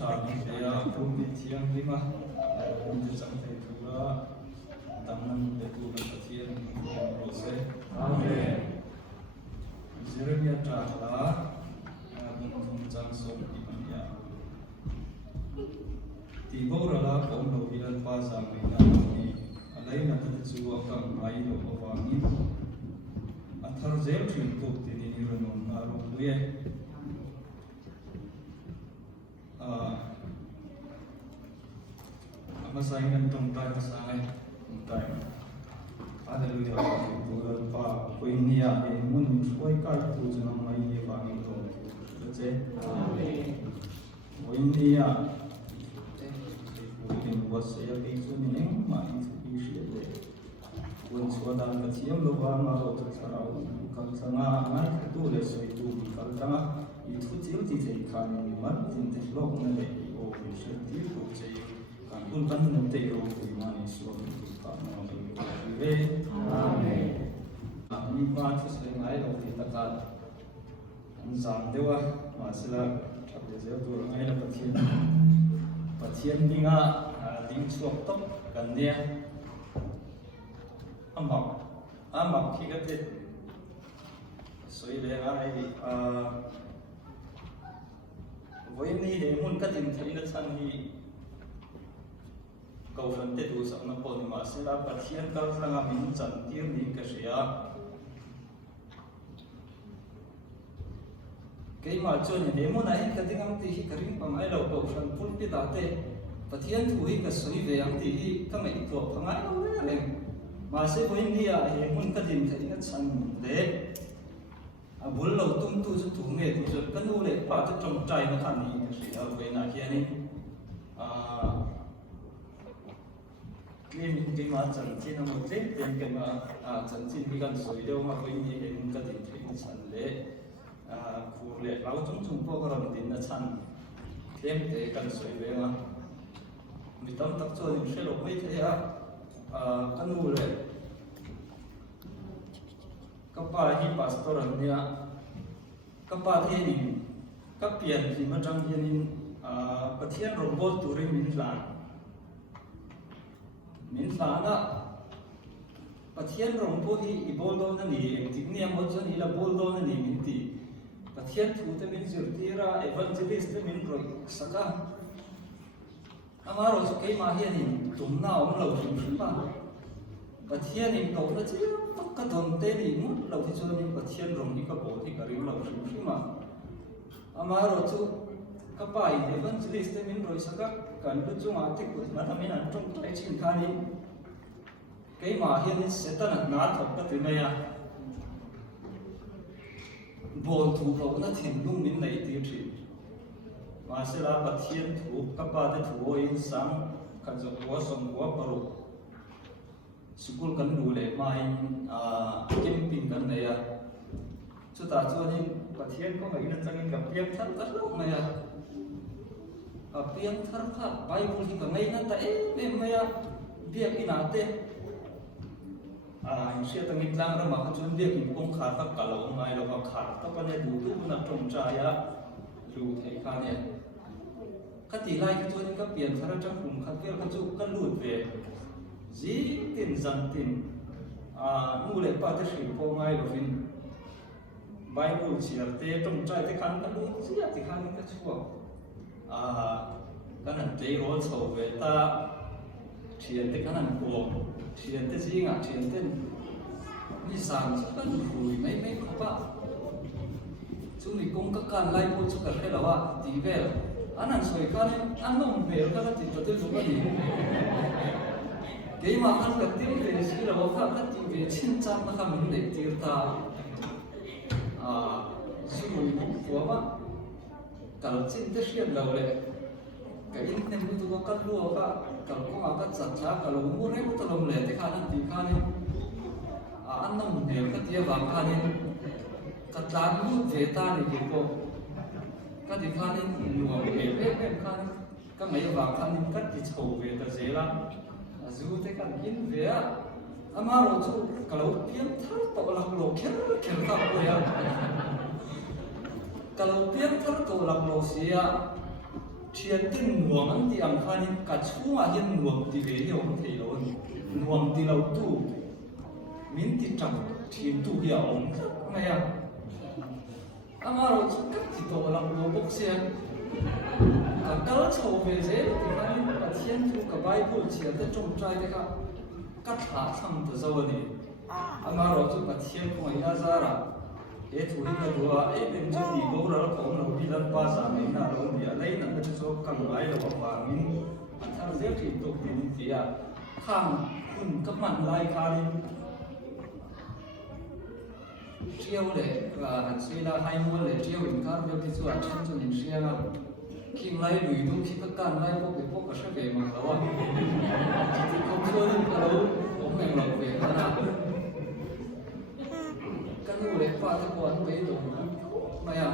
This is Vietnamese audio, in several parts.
thà như thế à cũng bị thiêng đi mà cũng chỉ chẳng thể thu ra tăng năng để tu được thiêng rồi sẽ amen Jeremia trả lá không trang sống đi mà ya thì bao ra là cũng đầu tiên là ba giờ mình làm thì lấy là tất cả chúa cầm ai đồ vào vàng ít thar dễ truyền tục thì đi rồi nó là rồi đuôi mà sai ngân trong tay mà sai tay Hallelujah Tuhan Pak Punya Mun Suai Kai Tu Jangan Mai Ye Bang Itu Baca Amin Punya Punya buat saya itu ni Mai itu isi ada Pun suadan kecil lupa mahu terserau Kalau sangat amat itu lesai itu Kalau sangat itu kecil tidak ikan Mat tidak lok nanti Oh sedih Baca Kan pun kan nanti Oh iman Islam Amen. Ni ba thu sai ngai lo ti ta ka an zam dewa ma sila thap je tu ngai la pathian dinga ding chuak tok kan dia amak khi ka te soi le ai voi ni he mun ka tin thai na chan hi câu phần tết đủ sống nó còn mà sẽ là phát hiện các sang mình chẳng tiếng đi cái gì á cái mà cho nên nếu muốn này cái tiếng anh thì cái riêng bằng ai đâu câu phần phun cái đá tê phát hiện thú cái suy về anh thì các mấy tuổi bằng ai đâu đấy mà sẽ với đi à thì muốn cái gì thì nó chẳng để bốn lâu tung tu cho thủ nghề tu cho cái nô lệ bảo cho trồng trái nó thành gì cái gì ở về nào kia này cái mà chẳng chỉ là một chết tiền cái mà chẳng chỉ bị gan sỏi đâu mà với những cái cái tiền thuế chẳng lệ khu lệ lão chúng bao gồm tiền là chẳng thêm cái gan sỏi về mà mình tâm tập cho những cái lỗ mấy thế cái nụ lệ các bà hi pastor anh nha các bà thế thì các tiền thì mà trong hiện cái thiên robot tụi mình làm mình phá na bắt thiên rồng bố hi bố đô na ni tiếng niệm một chân hi là bố đô na ni mình ti bắt thiên thu te mình zir ti ra evangelist te mình rồi saka amaro so cái mà hiện ni tum na ông lâu phim mà bắt thiên ni cầu nó chỉ tất cả thằng te ni mu lâu thì cho nên bắt thiên rồng đi cái bộ thì cái lâu phim mà amaro so các bài evangelist te mình rồi saka cần biết chung à thích của nó thằng mình là trong cái chuyện khai đi cái mà hiện sẽ ta là ngã thật cái thứ này à bộ thủ vào nó thiền lung mình lấy tiêu chí mà sẽ là bát thiên thủ các bà đã thủ in sáng các dụng quá sông quá baro school cần đủ lệ mai camping cần này à chúng ta cho nên bát thiên có mấy lần chẳng gặp việc thật rất lúc này à piang thar kha Bible hi ka ngai na ta em maya biak ina te sia tang itlang ra ma ka chun biak in kong kha ta kalo ngai lo ka kha ta pa ne du tu na trong cha ya lu thei kha ne ka ti lai ki chun ka pian thar chang kum kha kel ka chu ka lut ve ji tin zan tin nu le pa te shi po ngai lo fin Bible chiar te trong cha te khan ka lu chi ya ti khan ka chuwa cái này chỉ có số về ta thiền tới cái này của thiền tới gì ngã thiền tới đi sàn chứ cái đùi mấy không bạn chúng mình cũng các can lai mua cho cái là wa tí về anh ăn sôi cái anh nông về cái thì tôi tôi cái gì cái mà anh cái tiếng về gì là wa cái tiếng về chín trăm nó không mình để tiêu ta suy nghĩ của bạn kalau cinta siap lah oleh kain yang itu bakal lu apa kalau kau akan saja kalau umurnya itu belum lewat kanan di kanan anak muda kan dia bangkanin katakan lu jeta ni gitu kan di kanan luar kan kan mai bangkanin kan di jauh jeta zela azu te kan in dia amaro tu kalau pian thar tak lah lo ker apa ya kalau pian thar to lang lo sia thiền tin nuông anh ti ang khan in cả chú mà hiền nuông ti về hiểu không thấy đâu nuông ti lâu tu min ti trăng thiền tu hiểu mày à ama rồi các chỉ tổ làm đồ bốc xe cả cỡ sầu về dễ thì khan in cả thiền tu cả Bible thiền tới trong trai đấy cả cắt hạ sang từ dâu này ama rồi chúng cả thiền của anh ra ra e thu hi ka dua e ben chu ni go ra ko no bi lan pa sa me na lo ni a lei na ka so kam ai lo pa min an thang ze ti to ni ti a khang kun ka man lai kha ni chiêu le và an si la hai mo le chiêu in ka yo ti chu a chen chu ni sia na kim lai lui du ki ka kan lai po ke po ka sa be ma lo a ti ko so ni ka lo o me lo ve ka na kan ule pa ta ko an be do maya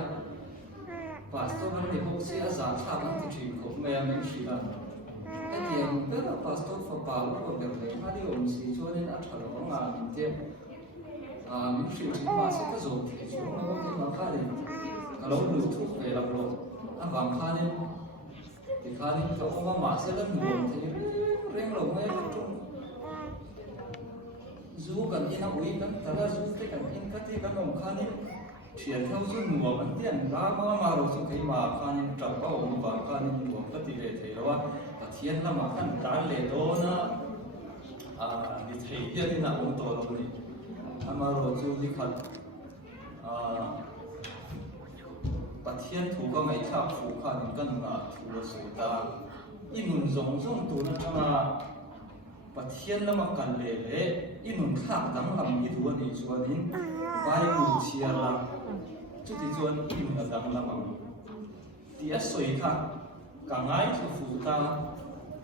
pastor an de ko se a za tha an ti thi ko maya men shi la etiam pe la pastor fa pa ko be le ma di om si cho nên a tha lo nga min te a min shi chi ma se ka zo thi chu ma ko ke ma kha le ka lo lu thu ve la lo a wang kha ne ti kha ni to ko ma se la nu thi reng lo me chu dù gần như năm ấy gần ta đã dù cái gần in cái thì gần ông khan in chuyển theo số mùa vẫn tiền ra mà rồi số cái mà khan in trồng có ông và khan in mùa cái tỷ lệ thế đó và thiên là mà khan trả lệ đó nó đi thấy cái gì nào ông to lắm đi mà rồi dù đi khăn và thiên thủ có mấy tháp phủ khan in gần là thủ là số ta in muốn giống tụ nó cho là và thiên là mà cần lệ in muốn khác đắng làm như thế này cho nên bài ngủ chia là chút thì cho nên in là đắng làm bằng thì soi khác cả ngày thì phụ ta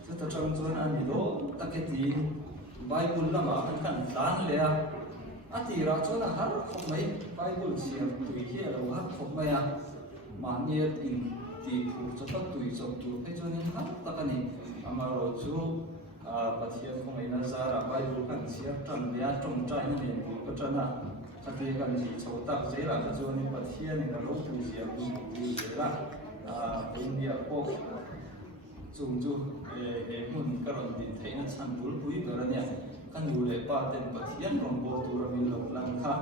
rất là trong cho nên anh đó ta cái gì bài ngủ là mà anh cần đan lệ thì ra cho là hát không mấy bài ngủ chia tùy khi là hát không mấy mà như in thì phụ cho các tùy cho tùy cái cho nên hát ta cái này mà rồi chú và thiên không ai ra là bài đủ cần chia trần bia trồng trái như này có trần à các cái cần gì sâu tắc dễ là cái chỗ này và thiên này là lúc tuổi gì cũng dễ là bên địa quốc dùng chú để muốn cái lần tiền thấy nó sản bún búi cái này cái nhiều lệ ba tên và thiên còn bộ tu ra mình lục lần khác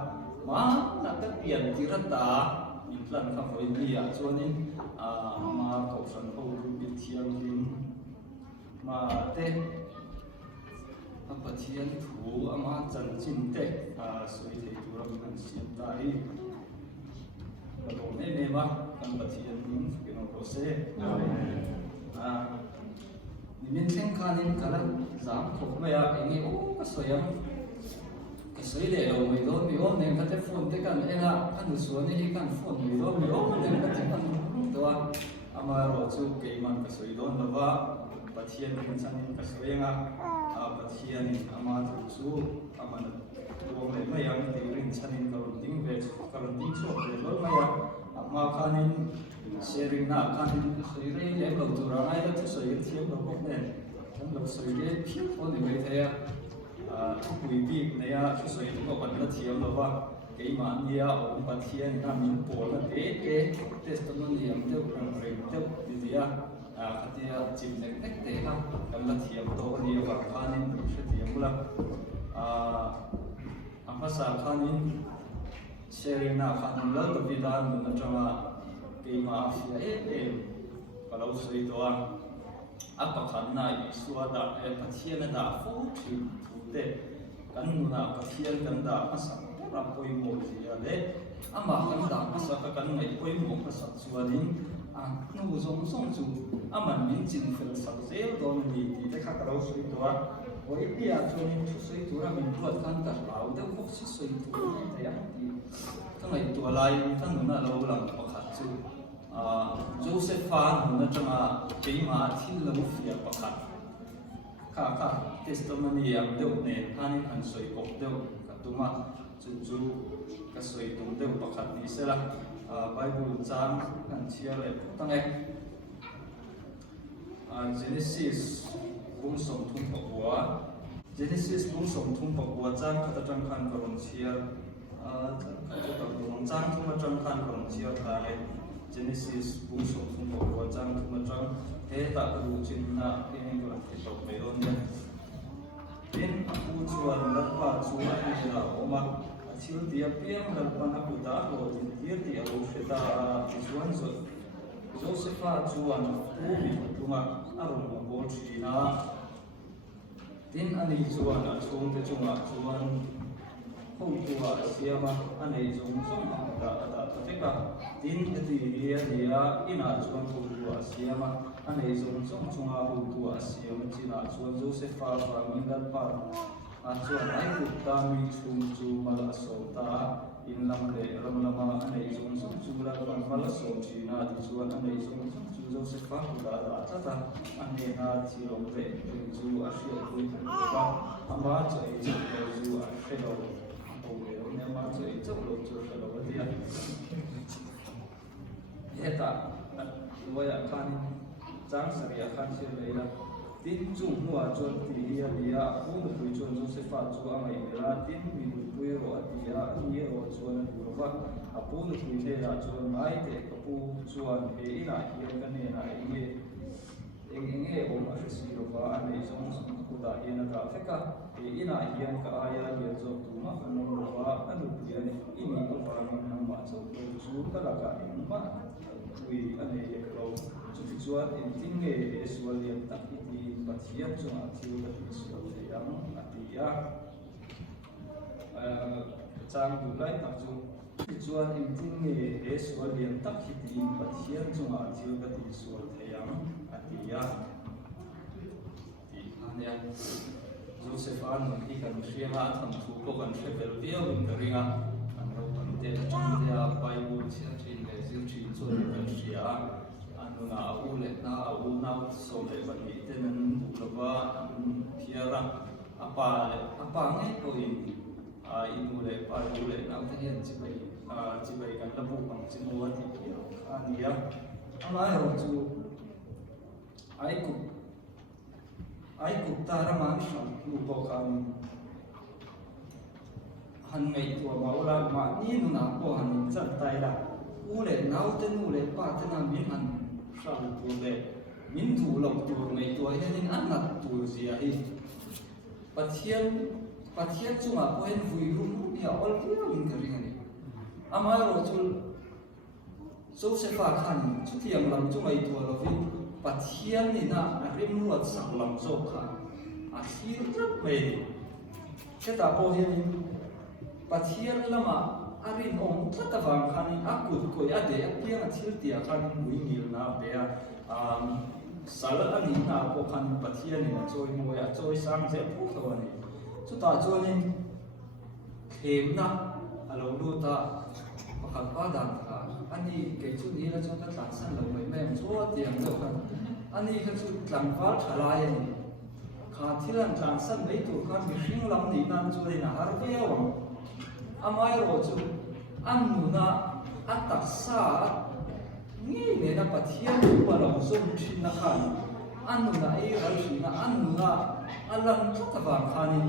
mà là cái biển thì rất ta mình lần khác với địa cho nên mà cầu sản hậu bị thiên mà tên apa thian thu ama chan chin te soi thei tur am kan siam tai ba lo ne ma kan ba thian ning ke no ko se ni min theng khan in kala zam khop ma ya engi o ka soyam ka soi le lo mai do mi o ne ka te phone te kan ena kan su ne hi kan phone mi do mi o ne ka te kan to ama ro chu ke man ka soi don lo ba ba thian min chan in ka soi nga Pathian in ama tu ama na tuang le mai ang ti ring chanin kalon ding ve kalon ding chu le lo mai ama khanin sharing na khanin soi re le lo tu ra ai tu soi thiam lo bok ne kan lo soi le phi ko ni ve the pui bi ne ya chu soi ko ban la thiam lo ba ke ma ni ya om Pathian na min pol la te testimony am te ram re te di ya katia chim nek nek te ha kam la thiam to ni wa khanin se thiam bula amasa khanin sharing na khanin la to vidan na chama ke ma sia kalau sui to apa khanna isua da pathian da fu thi thu te kan na pathian kan da asa ra poi mo sia le ama kan da asa kan mai poi mo asa chuanin nu zong zong chu aman min chin fel sak zel don ni ti te kha karo sui to oi pia chu ni thu sui tu ra min tuat kan ka lau de khok si sui tu te ya ti ka ngai tu lai kan na lo lang pakhat chu Josephan na chama keima thil lo fia pakhat kha testimony am deuh ne hanin han soi kop deuh ka tuma chu ka soi tum deuh pakhat ni sela Bible chan kan chia le tangai Genesis bung som thum pakwa Genesis bung som thum pakwa chan kata chang khan karon chia kata bung chan thum chang khan karon chia ta le Genesis bung som thum pakwa chan thum chang thế ta có đủ chuyện na cái người thì học mấy đôi nhé đến aku chuan lát và chuan thì là oma chiếu tiệp piang lát và aku ta rồi tiệp thì aku sẽ ta chuan rồi Josepha chuan ubi kuma aron mo bol china tin ani chuan chung te chunga chuan hong tua siama anei chung chung da teka tin ati ria ina chuan hong tua siama anei chung chunga hong tua siama china chuan Josepha fa mindan pa chuan ai kutta mi chung chu mala sota in lam le ram lama anei chung chu la kan mala so china ti chuan anei chung chu Josepha da ta ane na chi lo te chu a sia ku ba ama chai chu a shedo ne ma chơi chốc lột chuột rồi đó thì hiện tại tôi đã khăn trang sử dụng khăn trên đấy là tin chung mua chuột thì đi cũng một túi chuột chúng sẽ phát chuột ngày là tin mình túi rồi thì nhiều rồi chuột là vừa vắt cũng một túi này là chuột máy để cũng chuột để lại hiện cái này là nghe ông ở phía sau anh ấy giống cụ đã hiện ra tất cả thì lại hiện cả ai hiện cho tụi nó phần nó và anh được hiện ini cũng phải mình nằm mà cho tụi chú các là cả những mà tụi anh ấy lâu chú chuột em tin nghe số liền tập thì bắt hiện cho anh thiếu cái số thì đang thì trang đủ lại tập trung chuột em tin nghe số liền tập thì bắt hiện cho anh thiếu cái số thì đang thì anh Joseph an thì cần xia ha thằng chú có cần sẽ phải tiêu mình cái ringa anh đâu cần tiền trong dia Bible chia trên cái diệu chỉ cho mình cần xia anh là u lệ na so lệ vật bị tên anh đủ là anh kia ra apa nghe tôi inu lệ pa u lệ nào thế hiện chỉ vậy cái lập bộ bằng chỉ mua thì anh nhớ anh nói rồi chú ai cũng ta ra mang sang lu bộ kham han ngày tua máu la mà ni nu na bộ han chân tay la u lệ nấu tên u lệ pa tên nam min han sang tua lệ min thủ lộc tua ngày tua he nên ăn nát tua gì à hi pathian cuma poin vui rum ya all kia min kering ni amai ro chul Josepha khan chu thiam lam chu mai tua lo vi pathian ni na rim ruat sang lam zo kha a thir rất mê cái ta po hian pathian lama arin ong thata wang khan akut koi ade apiang a thil tia khan mui ngil na pe sal ani na po khan pathian ni choi moi a choi sang je pu thawani chu ta chuanin khem na alo lu ta pakhat pa dan kha ani ke chu ni la chon ka tlan san lo mai mem chu tiang lo khan ani kha chu tlang wal thalai ani kha thilan tlang san nei tu khan mi hring lam ni nan chu le na har pe awang amai ro chu an nu na atak sa ngi ne na pathian tu wa lo zum thin na khan an nu na ai ral shi na an nu na alam thata wa khani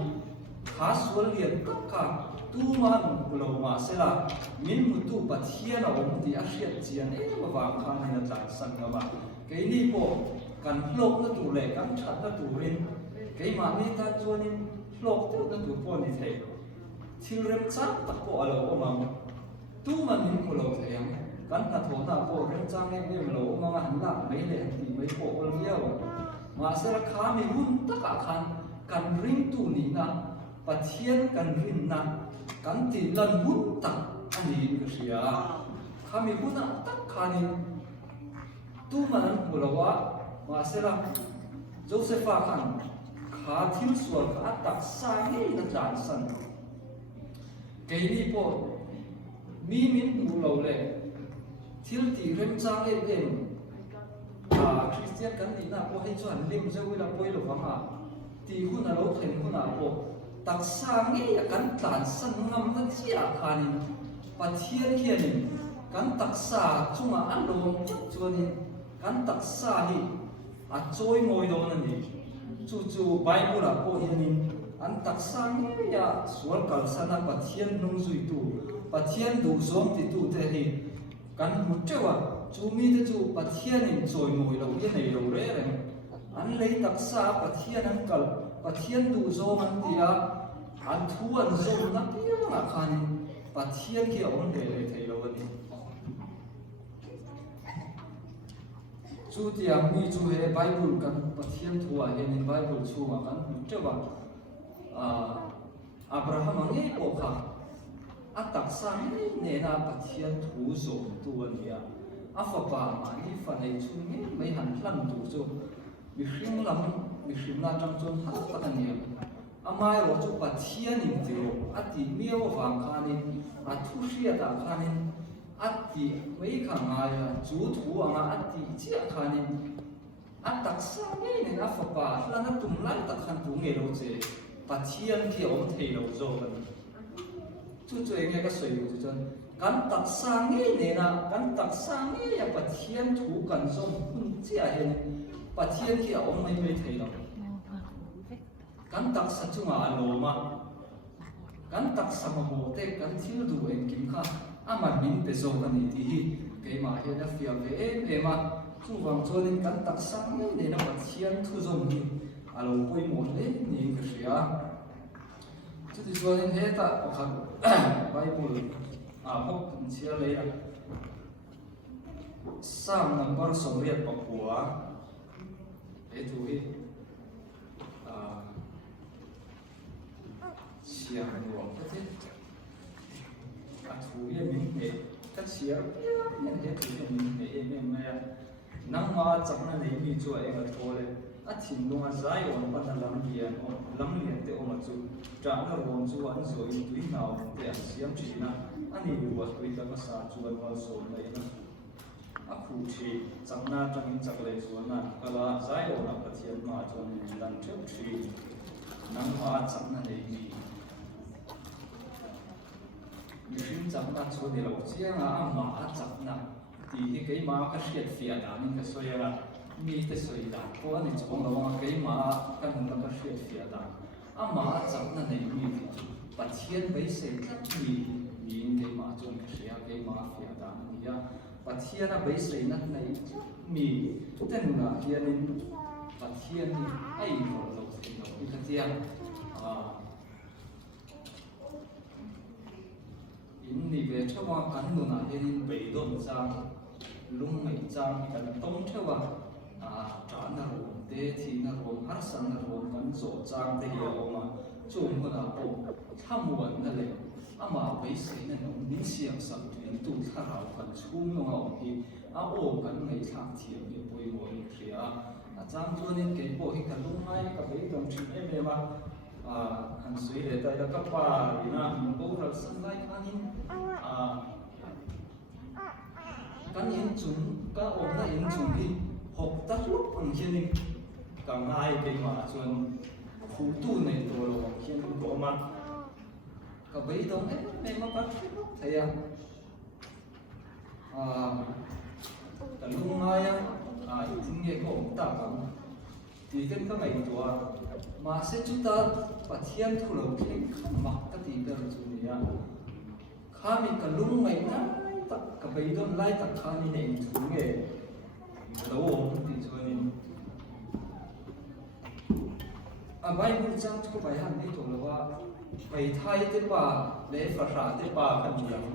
khas wal lian kak ka tu man lo ma sela min mu tu pathian a om ti a hriat chian e ma wa khani na tlang san ga ba ke ni po kan hlok na tu le kan that na tu rin ke ma ni ta chuanin hlok tu na tu po ni the thil rem chang tak po alo omang tu man min ko lo thayang kan na tho na po rem chang em lo omang han la mai le ti mai po ol hiao ma se ra kha mi hun ta ka khan kan ring tu ni na pathian kan rin na kan ti lan hun ta ani ka sia kha mi hun na tak khani tu man ko lo wa ma se ra Josepha khan kha thil sual kha tak sa nge na tlan san ke ni po mi min nu lo le thil ti rem chang em Christian kan ni na po hai chuan lim zo ila poi lo wanga ti hun a lo khen hun a po tak sa nge kan tlan san ngam na chia khanin pathian khianin kan tak sa chunga an lo chuanin kan tak sa hi a choi moi do na ni chu Bible a po hianin an tak sa nge ya sual kal sana pathian nung zui tu pathian du zom ti tu te hi kan mu chewa chu mi te chu pathian in choi moi lo ye nei lo re an lei taksa pathian an kal pathian du zo man tia an thu an zo na tia na khan pathian ki om le thei lo ni chu tia mi chu he bible kan pathian thu a hen bible chu ma kan tewa Abraham nge ko kha atak sang ne na pathian thu zo tu ania afa pa ma ni fa nei chu nge mai han hlan tu chu mi hring na tang chon ha ta kan nia amai ro chu pathian in tiro ati miaw wang khanin a thu ria ta khanin ati wei kha nga ya chu thu anga ati chi khanin atak sang ne na fa pa lana tum lai ta khan tu nge ro che pathian ki om thei lo zo kan chu chu nge ka soi chu chon kan tak sang ne na kan tak sang ya pathian thu kan zong hun chi a hen pathian ki om mai mai thei lo kan tak sa chu ma lo ma kan tak sa ma mo te kan thil du en kim kha ama min pe zo kan ni ti hi ke ma he da fia ve e ma chu wang chonin kan tak sang ne na pathian thu zong ni alo poi mo le ni ka ria chu ti chonin he ta pakhat bible hok chia le sam number somriat pakua e tu hi chia ngo ka te thu ye min me ka chia ye he tu ye min me e me ma nang ma chakna nei mi chu e ga thole a thim lunga zai on pa na lam hian o lam lian te o ma chu tra na rom chu an zo in tui nau te an siam thina ani ruwa tui ta ka sa chu an wal so nei na a khu thi changna tangin chakle chu na kala zai o na pathian ma chon dan thep thi nang ma chakna nei mi mi hrin chakna chu ni lo chianga a ma chakna ti hi ke ma ka hriat fia da nin ka soya mi te soi da ko ani chong lo ma ke ma ka hun ka hriat fia da a ma chakna nei mi pathian bai se tlat mi in ke ma chon ka hria ke ma fia da ni ya pathian a bai se nat nei mi ten na hianin pathian ni ai ko lo se lo ni ka tia in ni ve chawa kan nu na hianin bai don chang lung mai chang kan tong thewa tra na ro te thi na ro har san na ro kan zo chang te hi o ma chung ko na po thamuan na le ama bai se na no min siam sam twin tu thara kan chum no ha hi a o kan nei thak thiam ni poi mo ni thria a chang chuanin ke po hi kan lung mai ka bai dong thin em em han sui le tai la ka pa ina min bo ra san lai khanin kan in chung ka om na in chung hi hok ta lúc ang hianin ka ngai ke ma chuan khu tu nei to lo ang hianin ko ma ka bai dong me ma pa thaya ta lung ngai thing nge ko ta ka ti ken ka ngai to ma se chu ta pathian thu lo thing ma ka ti ka chu ni ya kha mi ka lung mai na tak ka bai dong lai tak kha ni nei thu nge lo ti chuanin a bible chang chu bai han ni to lo wa bai thai te pa le fa ra te pa kan ni lam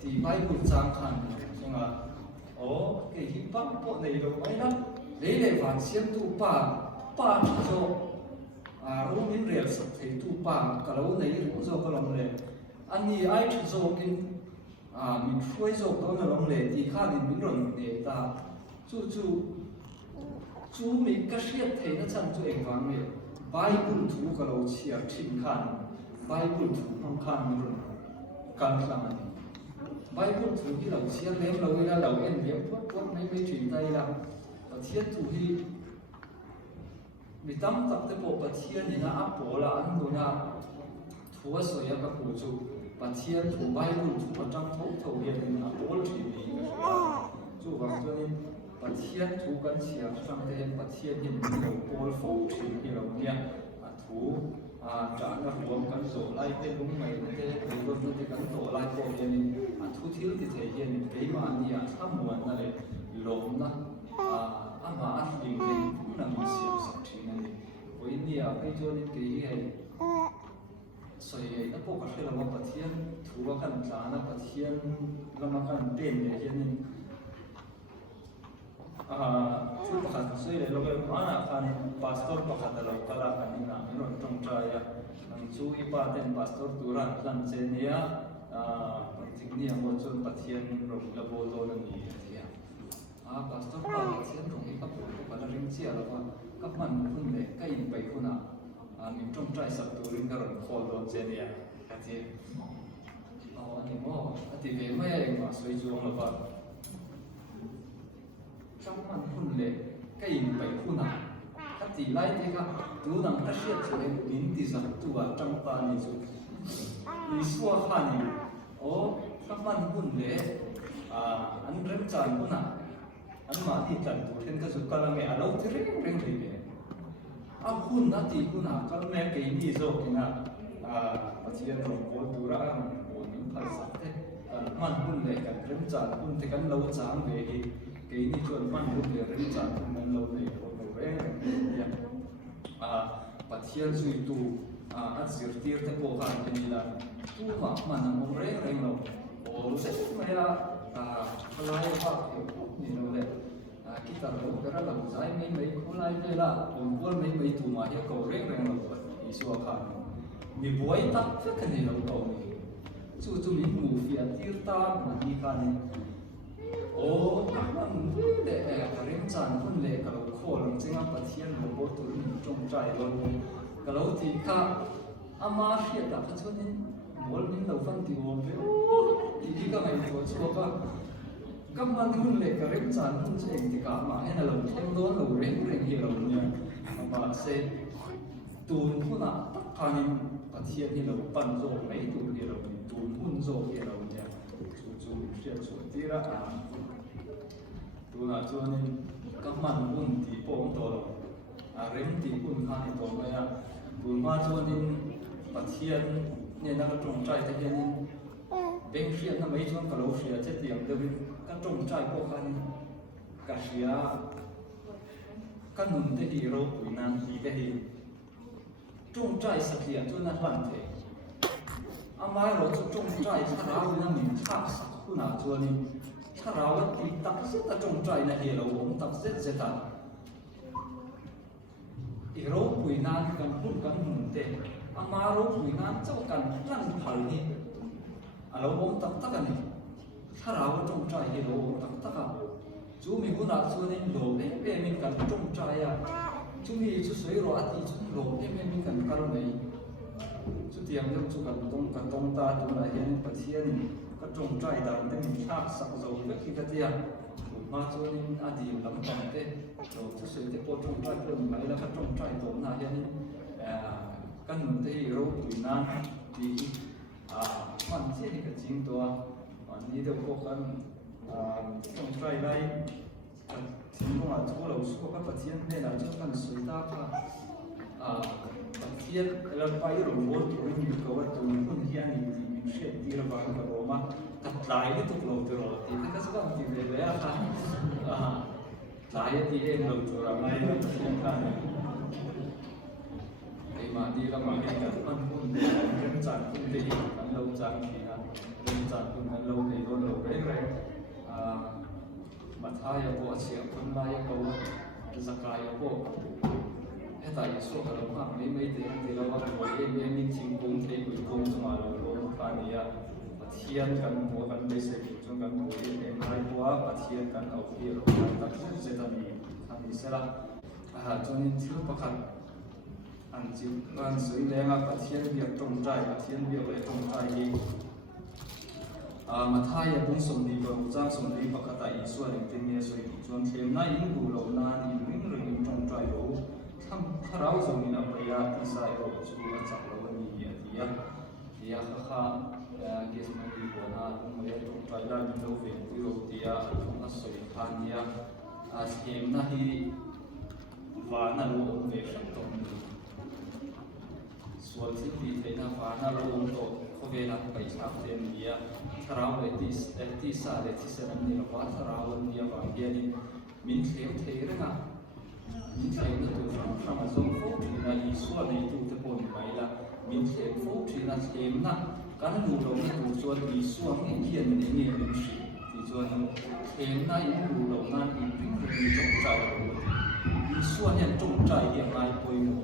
ti bible chang khan songa o ke hi pa po nei lo mai na le le van siam tu pa cho ro min real sak thei tu pa ka lo nei ru zo ka long le ani ai thu zo kin min khuai zo ko na long le ti kha din min ron ne ta chu mi ka hriat thei na chan chu eng wang me bible thu ka lo chia thin khan bible thu hong khan min ron kan klang ani bible thu hi lo chia lem lo ila lo en lem pot mai mai thin tai la pathian thu hi mi tam tak te po pathian ni na a pola an do na thua soya ka pu chu pathian thu bible thu atang tho hian a pol thi ni chu wang chuanin pathian thu kan chia sang te pathian hin lo pol fo thi hi lo nia a thu tra na ruam kan zo lai te lung mai te lo te kan to lai po hian a thu thil ti the hian ke ma ni a thamuan na le lom na ama a ding hi cho nên cái hay soi nó có cái là một bát thiên thủ vào căn giá nó bát thiên là một căn tên để hiệnที่ประคันสุดเลยเราเป็นว่านะคันพาสปอร์ตประคันเราก็ละคันนี้นะนี่เราต้องใช้นั่งช่วยป้าเต็นพาสปอร์ตตัวนั้นหลังเจนี่สิ่งนี้มันจะปัจจัยเราระบบตัวนี้ที่พาสปอร์ตปัจจัยตรงนี้ก็เป็นปัจจัยเชื่อแล้วก็มันคุณเลยก็ยินไปคุณอ่ะมีต้องใช้สักตัวนึงก็เราขอตัวเจนี่ก็ที่อันนี้ว่าที่เวไม่มาสวยจวงแล้วก็trongมันคุณเลยก็ยินไปคุณอ่ะถ้าตีไล่ที่ก็ดูหนังกระเชียดช่วยมินที่สักตัวจังปานี่จุมีสัวขันโอ้ถ้ามันคุณเลยอันเริ่มจานคุณอ่ะอันมาที่จันตัวเห็นก็สุดก็ละเมียเราที่เร่งเลยเอาคุณนัดที่คุณอ่ะก็แม่เกย์นี่โซ่กินอ่ะปัจจัยตรงโคตูระโอ้ยภาษาเทมันคุณเลยกันเริ่มจานคุณที่กันเราจางเลยcái này chuẩn văn lúc để认chân mình lâu này còn lâu đấy bắt hiện duy tu azir tiệt thế bộ hàng cái này là tu mà nằm ở đấy rồi lâu ồ sẽ mấy là lại phát như nào đấy kita lâu cái là giải mấy cô lại đây là còn quân mấy tu mà hiện cầu đấy rồi lâu isu akan mi buai tak cái này lâu lâu chú mình mù phía tiệt ta mà đi cáiโอ้มันเด็กก็เรียนจานคนเล็กก็เราโค้งจริงๆปัจจัยเราบอกตัวนี้จงใจเราก็เราที่ข้าอามาเสียแต่ปัจจุบันมอลมินเราฟังที่ว่าอีกก็ไม่ตัวชัวร์ก็มันคนเล็กก็เรียนจานคนเองที่ข้ามาให้เราเที่ยวโดนเราเร่งเฮียเราเนี่ยมาเสร็จตูนผู้น่ะตักการปัจจัยที่เราปั้นโซ่ไม่ตูนที่เราตูนหุ่นโซ่ที่เราเนี่ยจู่ๆเสียส่วนที่ละตัวน่ะตัวนี้ก็มันหุ่นที่โป่งตัวเราเร่งที่หุ่นข้างในตัวเลยตัวมาตัวนี้ปัจจัยเนี่ยนักจงใจแต่เห็นเบ่งเสียนั่นไม่ชวนกับเราเสียเจ็ดเดียวเดี๋ยวก็จงใจพวกกันกับเสียก็หนุนที่เราปุ๋ยนานทีก็เห็นจงใจสักอย่างจนนั้นวันเถอะอามาเราจะจงใจถ้าเราเนี่ยมีชาสักคุณอาตัวนี้ถ้าเราติดตักเสียจงใจนะเฮเราหงตักเสียจะตัดอีเราปุ๋ยนานกันพูดกันหนุนเตะอามาเราปุ๋ยนานเจ้ากันนั่นพันนี่เราหงตักตักกันนี่ถ้าเราจงใจเฮเราหงตักตักกันจูมีคุณอาตัวนี้โลเป้มีกันจงใจจูมีจุดสวยรอตีจุดโลเป้มีกันกันไหมจุดเดียวเรื่องจุดกันตรงตาตรงไหนยังปัจเจียนก็จงใจดำแต่มีชาติสักโซ่ก็คิดกันเดียวมาจนอดีตลำบากเต้เราจุดสวยที่พอจงใจเพิ่มไปแล้วก็จงใจตรงไหนยังกันหนุนที่เราตุยนานดีมันเช่นกับจริงตัววันนี้เดี๋ยวพวกกันจงใจได้ทิ้งลงมาทั่วเราสุขภาพปัจเจียนเนี่ยเราจะกันสวยตาค่ะปัจเจียนเราไปเราโว้ตัวนี้ก็ว่าตัวนี้คนที่อันนี้มีเชื่อที่เราฟังกับเรามาตัดลายที่ถูกเราตัวเราที่นั่นก็สักวันที่เลยอะค่ะลายที่เองเราตัวเราไม่ได้ที่นั่นกันไอ้มาดีเรามาเห็นกันมันคนเรื่องจัดคนดีมันเราจัดที่นั่นเรื่องจัดคนมันเราในโดนเราเรื่อยมาท้ายพวกเสียคนไล่พวกสกายพวกไอ้ตายสุขเรามากไม่เต็มที่เราว่าเองมีจริงคงที่คุยคงสมาเราการนี้ปัจเจียนกันหัวกันไม่เสร็จจนกันหัวเองไล่พวกปัจเจียนกันเอาที่เราตัดสินใจทำนี้เสร็จละจนที่เราประคันอันจิ๋วอันสวยแรงปัจเจียนเบียดตรงใจปัจเจียนเบียดเลยตรงใจมาท้ายบุญสมดีเราจ้างสมดีปกติส่วนเป็นเงี้ยสวยจนเทียมน่ายิ่งดูเรานานยิ่งวิ่งเรื่องตรงใจเราถ้าเราจะมีน้ำพยาที่ใส่เราจะรู้ว่าจับเรามีเดียข้าเกี่ยมันดีกว่านะตรงเรื่องตรงใจได้ยิ่งเราเวียนที่เราเดียตรงนั้นสวยทานเนี่ยเทียมน่าที่วานาเราเวียนตรงนี้ส่วนที่ดีที่น่าวานาเราตรงเขาเวลาไปชักเทียมเนี่ยถ้าเราไปที่สาเดที่สนามเนี่ยว่าถ้าเราเนี่ยบางอย่างนี้มินเทียมเทียร์นะมินเทียมตัวฟังมาส่งพวกที่นั่น Isua này tu te pon mai la min se fu tri na em na kan lu lo na tu chuan Isua nge hian ni nge min si ti chuan em na in lu lo na in ping ri chong chai Isua hian chong chai hian mai poi mo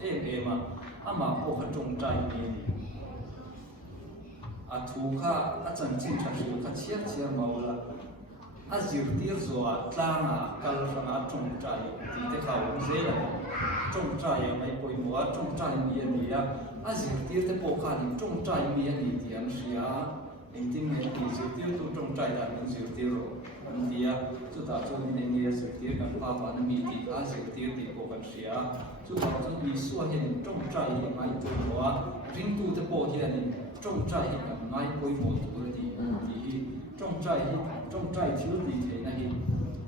em a ama po kha chong chai ni a thu kha a chan chin tha ri kha chia mau la a zir tir zo a tlanga kal ranga chong chai ti te khau zela chong chai mai poi mo a chong chai ni ani a zir tir te po kha ni chong chai mi ani ti an ria eng ting ne ti zir tir tu chong chai da ni zir tir ro an dia chu ta chu ni ne zir tir kan pa na mi ti a zir tir ti po kan ria chu ta chu mi su a hen chong chai mai tu mo a ring tu te po hi ani chong chai kan mai poi mo tu ti trong trai thiếu gì thế này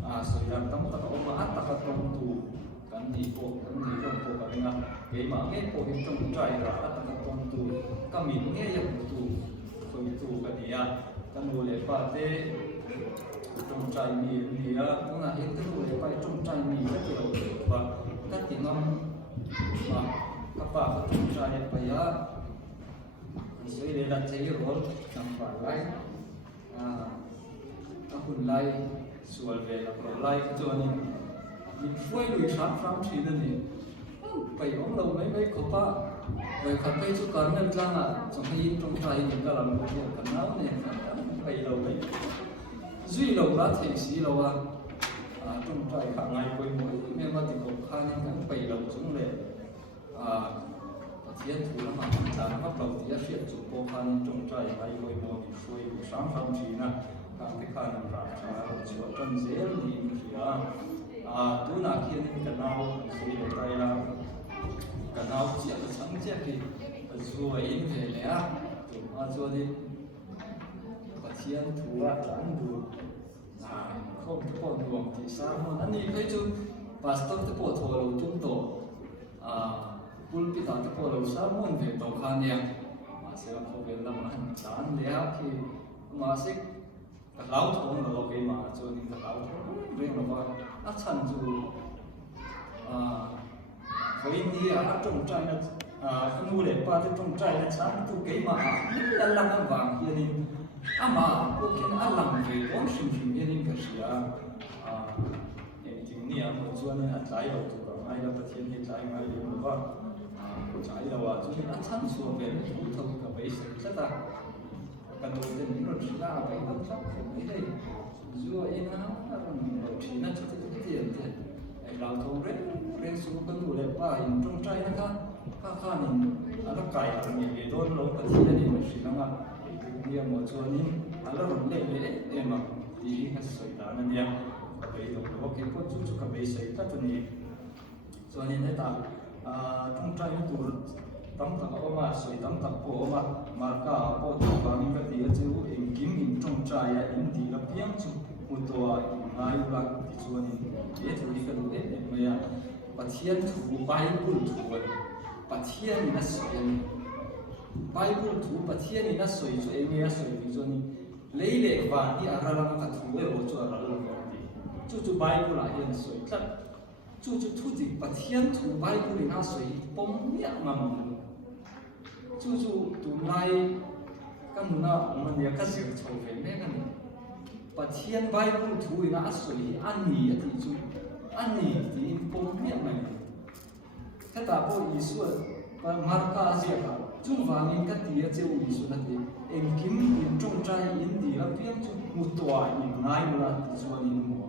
sợi làm tấm tắc ông mà ắt tắc trong tù cái gì trong tù cái nào cái mà nghe bộ hình trong trai là ắt tắc trong tù cái mình nghe dòng tù rồi tù cái gì cái mùa lễ ba tê trong trai mì cũng là hiện cái mùa lễ ba trong trai mì rất nhiều và các tiếng âm mà các bạn trong trai bây giờ sợi để đặt thấy rồi chẳng phải lạiคุณไล่ส่วนเวลาเราไล่ตัวนี้มีช่วยลุยซ้ำทีนั่นเองไปของเราไม่ขบไปขับไปสุการนั่นจังสมัยตรงใจนี่ก็ลำบากกันน้ำเนี่ยไปเราไปจุยเราละเทสีเราตรงใจข้างในไปหมดแม้ว่าติดกับข้านี่กันไปเราจุงเลยเทียนถูละมันจานก็เราเทียเสียจุดโบข้านี่ตรงใจไปหมดมีช่วยลุยซ้ำทีนะการที่ข้านั้นรักษาช่วยจนเสียดีมันเสียดูนักเขียนกันเอาเสียใจละกันเอาเจียบสังเจียบที่ช่วยอินเดียเลยถูกมาช่วยที่ปัจเจียนถูกจานดูครบทุกคนรวมที่สามอันนี้คือจุดปัสตอร์ที่ปวดหัวเราจุดโตปุลปิตาที่ปวดเราสามวันเดียวต่อข้าเนี่ยมาเสียเขาเป็นลำพันจานเลยที่มาสิlão thôn là cái mà cho nên là lão thôn riêng là vào ắt chăn dù với India ắt trồng trai là không mua để qua cái trồng trai là sáng tu cái mà là làm ăn vàng kia nên mà có cái ăn làm về quán sinh sinh nên cái gì những niệm một số nên ăn trái đầu tụ vào ai là phát hiện cái trái ngay liền là vào trái đầu cho nên ắt chăn xuống về thủ thông cả mấy sự rất là kan udah ni lo sila apa itu tak ini zua ina lo sila cuci dia lao thong ren su kan tu le pa in trong trai na ka ni ala kai ni le don lo ka ti ni lo sila ma dia mo cho ni ala ro le ma ti ka soi da na dia ka i lo ke ko chu ka be sai ta tu ni cho nên là ta trong trai tu tấm thật có mà soi tấm thật có mà cả có chỗ vào những cái gì chứ em kiếm em trong trai em thì là tiếng chú một tổ ngay là thì cho nên để thử đi cái đấy em mới bắt thiên thủ Bible thủ bắt thiên nó soi Bible thủ bắt thiên nó soi cho em nghe soi thì cho nên lấy lệ và đi ara làm cái thủ ấy cho ara làm cái chú Bible là hiện soi chắc chú thu gì bắt thiên thủ Bible nó soi bông nhẹ mà chú tụi này cái nó mình nhớ cái gì cho về mấy cái bắt thiên Bible thủ nó soi anh nhỉ thì chú anh nhỉ thì bông nhẹ mà cái ta có ý số và marka gì cả chúng vào những cái gì chứ ý số là gì em kiếm em trong trai em thì là tiếng chú một tuổi em ngay là chú anh mua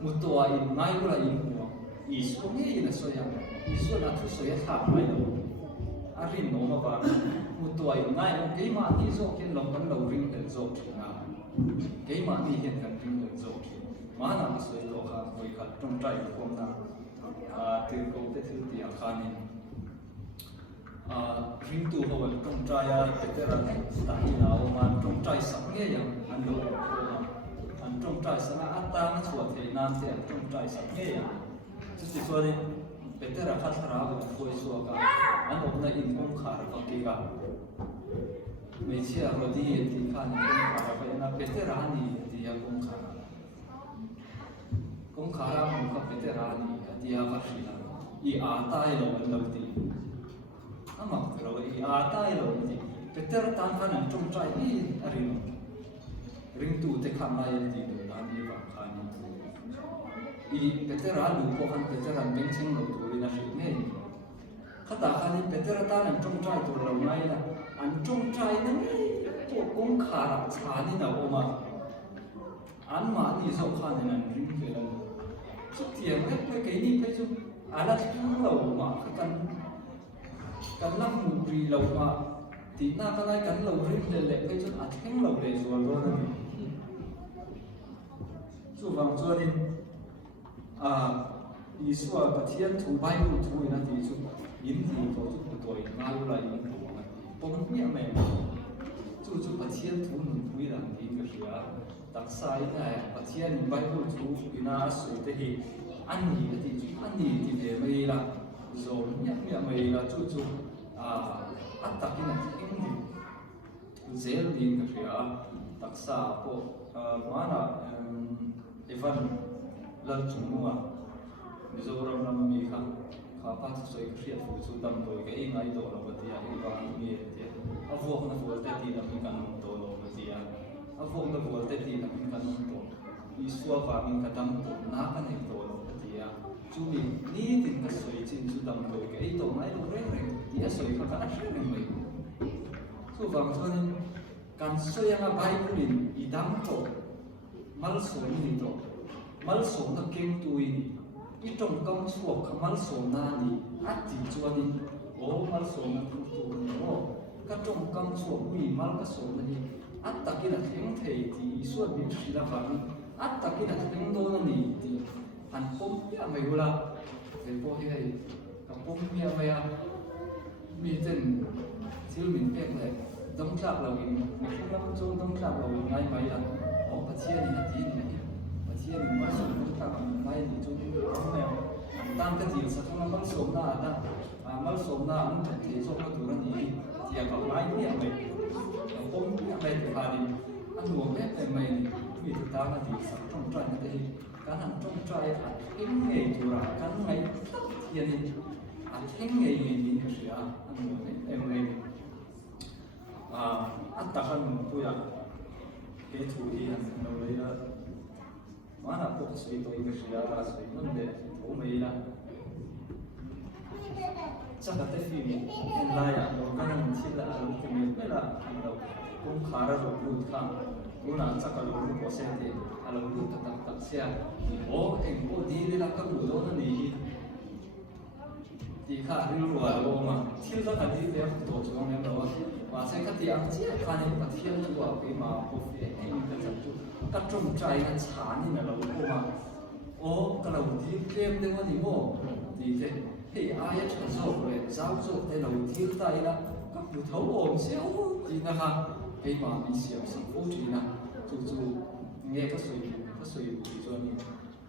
một tuổi em ngay là em mua ý số nghe là số ya ý số là thứ số ya thảm mấy đâu arin nó mà vào một tuổi ngay cái mà đi dọc cái lòng cắn đầu ring cái dọc thì nào cái mà đi hiện cái ring cái dọc thì mà nào số ya lo với cả trong trai của con nào từ câu tới thứ tiếng Hàn ring tu hầu trong trai cái là tại nào mà trong trai sáng nghe rằng anh đâu anh trong trai sáng ăn tăng chuột thì nam thì trong trai sáng nghe rằng chứ tôi đi bây giờ là phát ra một phôi xua cả anh hôm nay in công khá là kỳ cả mấy chiếc rồi đi thì khá là công khá vậy là bây giờ là thì công khá là một cái bây giờ là thì phát sinh là tai lo an lo ti ama lo tai lo ti peter tan khan an trong trai ni arin ring tu te khan mai ti do dan ni ba khan peter a lu ko khan peter an beng cheng lo tu ina shi ne khata khan peter tan an trong trai tu lo mai la an trong trai na ni kong khara chani na oma an ma ni so khan an ring te lan chút tiền hết cái đi cái chung là chung lầu mà cần năm một vì lầu mà thì na cái này cần lầu riêng lệ cái chút thêm lầu để rồi rồi chú vàng cho nên ý số bát thiên thủ bài của thủ này thì chú yên thì có chút tuổi mà lúc lại yên thủ mà bông nhẹ mềm chú bát thiên thủ nụ thủ là thì cái gì à đặc sai này bát thiên bài của thủ thì na sửa thế thì anh thì về mày là rồi nhẹ mày là chú ắt tắc cái này thì dễ liền cái gì à đặc sa của mà là Evan lần chúng mua rồi rồi làm gì khác khá phát soi cái chuyện phụ chú tâm tôi cái ngay đó là vật gì à cái bạn nghe thì avo nó vừa tới thì là mình cần đó là vật gì à avo nó vừa tới thì là mình cần đó Isua và mình cần tâm đó na cái này đó là vật gì à chú mình ní thì cái soi trên chú tâm tôi cái đó ngay đó rồi thì soi các cái chuyện này mình chú vàng cho nên cần soi yang baik pun idam to mal so ni to mal so na keng tu i trong công suộc mal so na ni ati chuan ni mal so na tu no ka trong công suộc mi mal ka so na ni atta ki na theng thei ti suan min sila ka ni atta ki na theng do na ni ti an pom ya mai ula ve po hi ka pom ya mai a mi ten sil min pek le dong chak lo in mi lam chung dong chak lo in ngai mai a bát thiên ni ti ni bát thiên ni ma so dong chak mai ni chung dong ne tan ka ti sa thong mal so na ta mal so na an ta ti so na tu ra ni ti ka mai ni a mai pom ya mai ti pa ni an nuo me te mai ni mi ta na ti sa trong trai na te kan han trong trai a in ngai tu ra kan ngai thiên ni a theng ngai ni ka sia an nuo me te mai at ta kan pu ya ke thu hi an no le la ma na po sui to i sia la sui non de o me la cha ka te fi ni la ya lo kan an chi la lo ki me la an lo kum khara ro lu kha una cha ka lo ko se te alo lu ta ta sia o en ko di le la ka lu do na ni thì khá là lưu rồi rồi mà thiếu rất là đi theo tổ chức ông em đó và sẽ các tiệm chia khá là một thiếu rất là cái mà có thể anh cái tập trung các trong trái cái chán như là lâu mà cái đầu tiên game đấy có gì không thì thế thì ai ấy chọn số rồi giáo dục cái đầu tiên tay là các phụ thấu ổn xéo thì là ha cái mà bị xéo sản phụ thì là chú nghe cái sự cho nên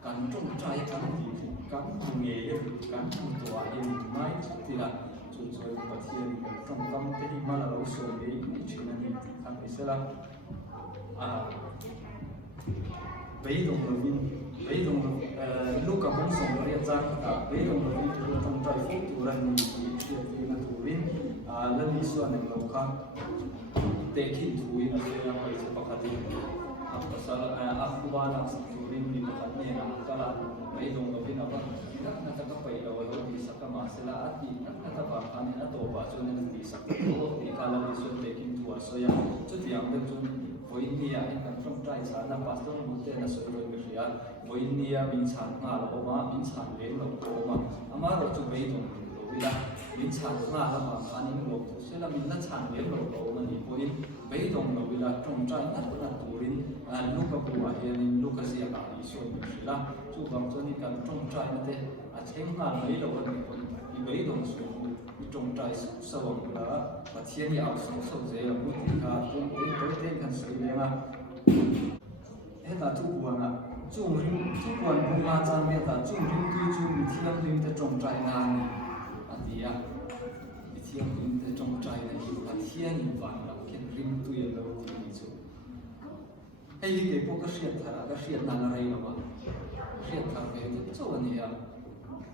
cắn trong trái cắn gì cắn nghề cắn tòa yên mai thì là chúng tôi có thiên trong tâm thế mà là lâu rồi đấy chuyện này thằng ấy sẽ là bấy đồng lúc cả bốn sống rồi ra cả bấy đồng trong trái phúc tu lần thì là tu vin lần đi xuân này lâu khác để khi tu vin là sẽ phải sẽ bắt đầu pasal aku balas turin di makanya nak kala mai dong lo pin apa nak kata pai lo lo di saka masala ati nak kata bahkan atau bahasa yang di saka lo di kala di sun tekin tua so yang tu yang betul voi India ini kan trong trai sana pasal mute na so lo beria voi India bin san ma lo ma bin san le lo ko ma amaro tu mai dong lo bila bin san ma la ma ani lo so la min na san le lo ko ma ni voi bei dong lo bila trong trai na turin lúc các cụ hiện lúc cái gì cả ý số mình là chú bằng cho nên cần trồng trái như thế thêm là mấy đầu mình thì mấy đồng xuống trồng trái sâu là và thiên nhiên sâu dễ là cũng thì cả cũng tới tới cần xử lý mà hết là chú quan à chú quan cũng mà cha mẹ ta chú rim tuy chú mình thiên rim để trồng trái ngang thì thiên rim để trồng trái này và thiên nhiên vàng là thiên rim tuy là đâu thì chú hay cái bộ cái chuyện thà cái chuyện nào là hay mà chuyện thà cái chỗ này à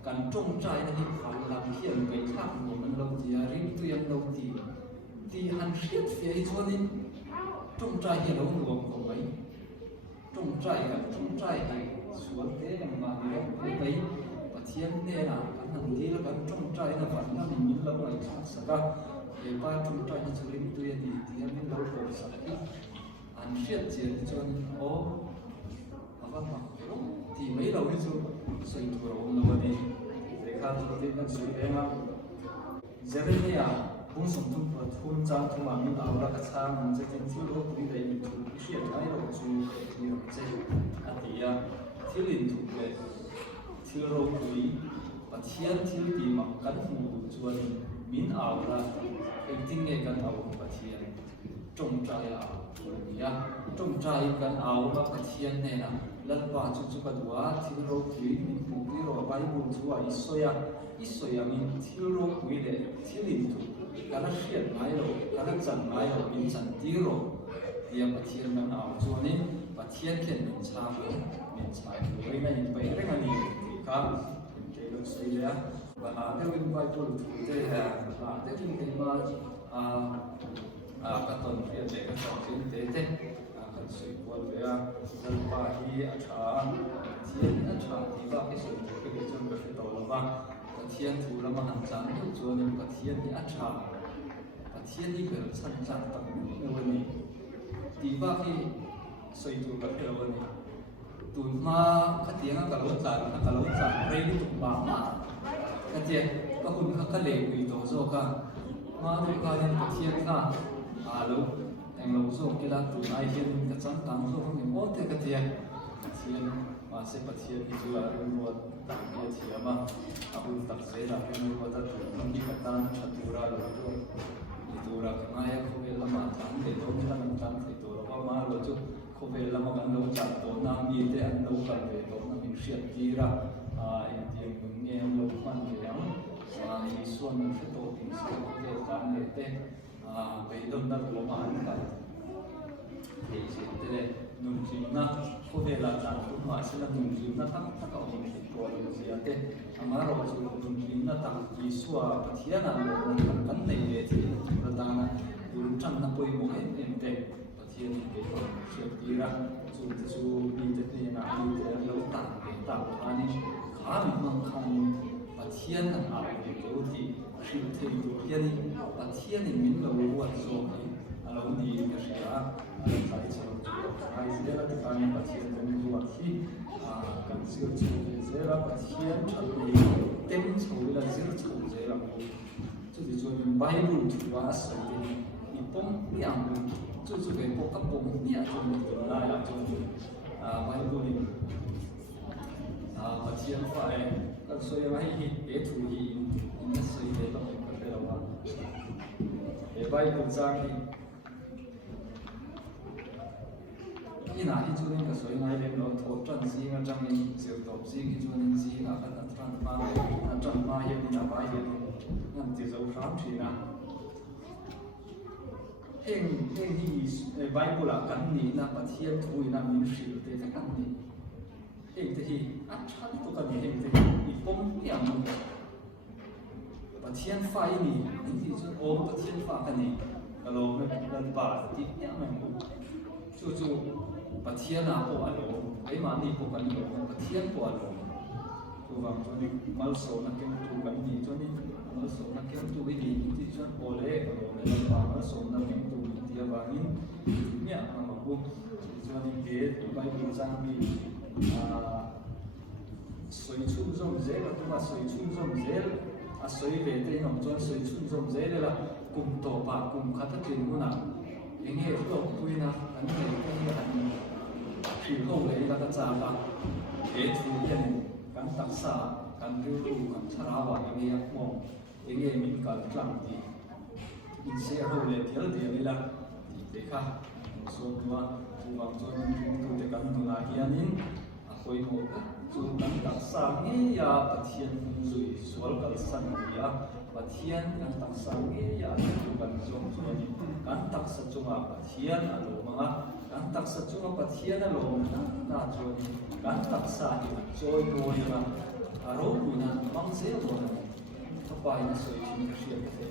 kan trong trai na hi phal lam hian kai thak mo man lo ti a rim tu yang lo ti han riat fe hi chuanin trong trai hi lo nuam ko mai trong trai hi sual te yang ma ni lo mai pathian ne na kan han ti la kan trong trai na van na min lo ai thak saka e pa trong trai na chu rim tu ya ni ti han lo ko sa ki an riat chen chuan o ava ma thì mấy đầu cái số xây thủ đô nó đi để khai thác cái con suy em á Jeremia cũng sống trong một thôn trang trong mà mình ở là cái sang mình sẽ kiến thiếu đô cũng để thủ hiện cái đầu chú thì nó sẽ anh thì thiếu liền thủ về thiếu đô quý và thiếu thì mà cán phủ chuan mình ở là cái tiếng nghe cán ở và thiếu trong trai ở trong trai cán ở và thiếu này là lần ba chú kadua thiếu rô quý mình phụ đi rồi bay buồn chú à isoya mình thiếu rô quý để thiếu linh thủ cái nó hiện ngay rồi cái nó dần ngay rồi mình dần tí rồi thì mà thiếu mình ảo cho nên và thiên thiên mình sai với này vậy đấy mà nhiều thì cả cái lúc xây ra và là cái bên bay buồn thủ thế là cái kinh tế mà các tuần phía để các trò kinh tế thế kan sui kual ve a zal pa hi a tha thian a tha ti ba ke sui ke ke chon ka to lova pathian thu lama han chang ni chuan in pathian ni a tha pathian ni ber chan chang tak ni wani ti ba hi sui tu ka he wani tu ma ka tiang ka lo chan rei ni tu ba ma ka je ka hun ka le wi to zo ka ma tu ka ni pathian ka a lo em lâu số cái là tụi ai hiện cái chân tăng số không mình ổn thế cái tiền tiền mà sẽ bắt tiền thì chú là cái một đặc biệt thì mà aku tak saya dah yang buat tu nanti kata tura lalu tura kemana aku bela macam itu kita macam itu apa mah lalu aku bela makan lalu jatuh nami itu an lalu kan itu nami siap kira yang dia punya lalu mana yang isuan itu tinggal aku bela kan itu beidom na roman ka thì sẽ thế nung chim na có thể là sản xuất mà sẽ là nung chim na tăng các ông thì có được gì thế mà rồi thì nung chim na tăng kỳ số và thiên là một phần này để thì chúng ta na dùng chân na bôi một hết em thế và thiên thì có sự đi ra dù thì dù đi thế này là đi thế lâu tăng anh khá mình không và thiên là nào thì có thì sự thay đổi thiên và thiên thì mình là một số cái lâu đi cái gì á phải chịu ai sẽ là cái cái và thiên thì mình là khi cần sự chịu sẽ là và thiên thật là tem chịu là giữ chịu sẽ là cho thì cho mình bay luôn và sự thì mình bông nhàng cho cái bộ các bông nhàng cho mình tự lại là cho mình bay luôn và thiên phải kan so yang hi e thu hi in sai de to ka te lawa e bai kun sang hi ina hi chu nin ka so ngai le lo tho tran si nga chang in siêu top si ki chu nin si nga ka tran ma hi ni na bai hi ngam ti zo ram thi na heng hi bible la kan ni na pathian thui na min shil te ta kan ni heng te hi a chan to kan ni heng te hi bông yang luôn, và thiên phai ni, thì cho ôm và thiên phai cái này, là lo lần ba thì yang mình cũng, chú và thiên nào cũng alo, cái mà ni cũng alo, và thiên cũng alo, chú vàng cho nên mal số là cái chú cái gì cho nên mal số là cái chú cái gì thì cho ole alo, lần ba mal số là cái chú thì vàng ni, nhẹ mà cũng, cho nên cái bài kinh sang bị soi chung trong dễ là chúng ta soi chung trong dễ soi về đây nòng cho soi chung trong dễ là cùng tổ bà cùng khát tiền của nào những nghề của tôi là anh này cũng là chỉ không lấy là cái giá cả để thu tiền cái đặc sản cái tiêu thụ cái sản phẩm những nghề mong những nghề mình cần làm thì mình sẽ không lấy thiếu tiền là để khác số đó thu bằng cho những thu để cái nó là hiện khối một chú căn đặc sản nghe ya và thiên rủi số căn sản ya và thiên căn đặc sản nghe ya chú căn giống cho nên căn đặc sản chung và thiên là lỗ mà căn đặc sản chung và thiên là lỗ na cho nên căn đặc sản thì trôi nổi mà aro na mang se lo na ka pai na soi chin ka sia ka te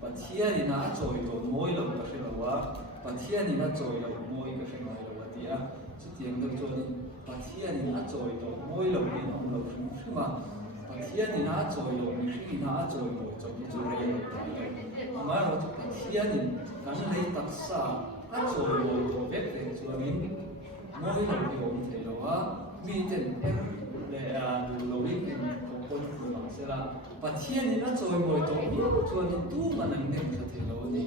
pathia ni na choi to moi lo ka se lo wa pathia ni na choi lo moi ka se mai lo wa tia chu tiang do cho ni pathia ni na choi to moi lo ni no lo ma pathia ni na choi lo ni shi na choi lo cho ki chu re lo ma lo chu pathia ni kan nei tak sa a choi lo to ve ve chu ni moi lo ni om the lo wa mi ten em le a lo ni en ko ko ni ma se la pathia ni na choi mo to ni chu ni tu ma nang nem ka the lo ni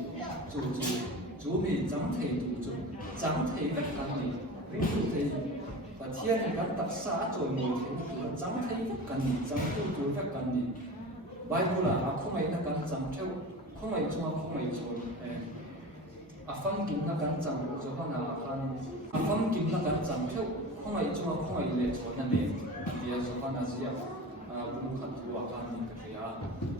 chu mi chang thei tu chu chang thei ka kan ni ri tu thei pathia ni kan tak sa choi mo the chang thei kan ni chang tu ka kan ni Bible a khomai na kan chang theu khomai chuma khomai choi afam kim na kan chang zo hana kan afam kim na kan chang theu khomai chuma khomai le choi na le dia zo hana sia bu khat tu wa kan ni ka ya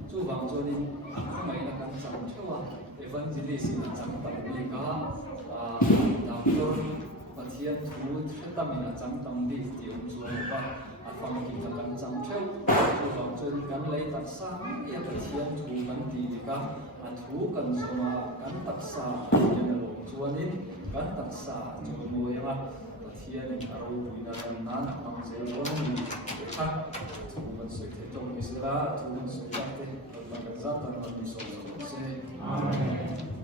chu wang cho ni khomai na kan chang theu wa evangelist na chang ta ni ka da ko pathia thu thata mi na chang tang di ti um chu ba afam kim na kan chang theu chu wang cho ni kan le tak sa ya pathia thu kan ti di ka thu kan soma kan taksa ya lo chuanin kan taksa chu mo ya pathia ni aro ina na na mang se lo ni kha thu man se te tong mi se la thu man se te ka za ta ni so se amen